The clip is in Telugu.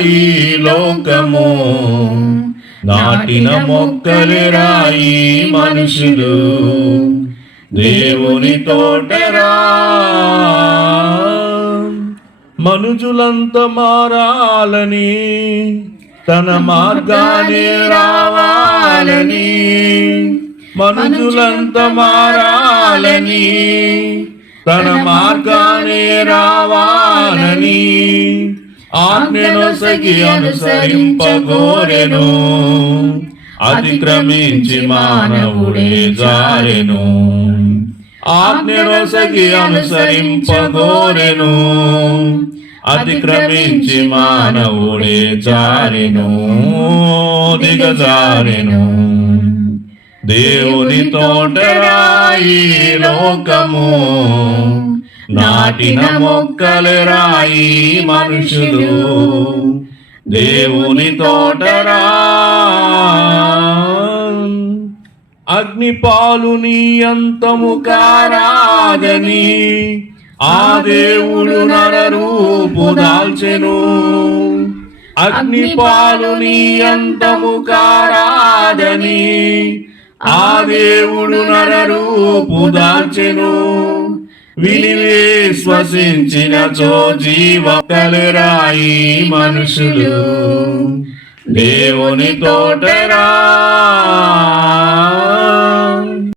రాయి లోకము, నాటిన మొక్కలేరా ఈ మనుషులు. దేవుని తోటరా మనుషులంత మారాలని, తన మార్గాన్ని రావాలని. మనుషులంత మారాలని, తన మార్గాన్ని రావాలని. ఆజ్ఞనొసగి అనుసరింపగోరెను, అతిక్రమించి మానవుడే జారెను. ఆజ్ఞనొసగి అనుసరింపగోరెను, అతిక్రమించి మానవుడే జారెను, దిగజారెను. దేవుని తోటరా ఈ లోకము, నాటిన మొక్కలేరా ఈ మనుషులు. దేవుని తోటరా అగ్నిపాలు నీ అంతము కారాదని, ఆ దేవుడు నరరూపు దాల్చెను. అగ్నిపాలు నీ అంతము కారాదని, ఆ దేవుడు నరరూపు దాల్చెను. విని విశ్వసించిన చో జీవ కలిరా ఈ మనుషులు. దేవుని తోటరా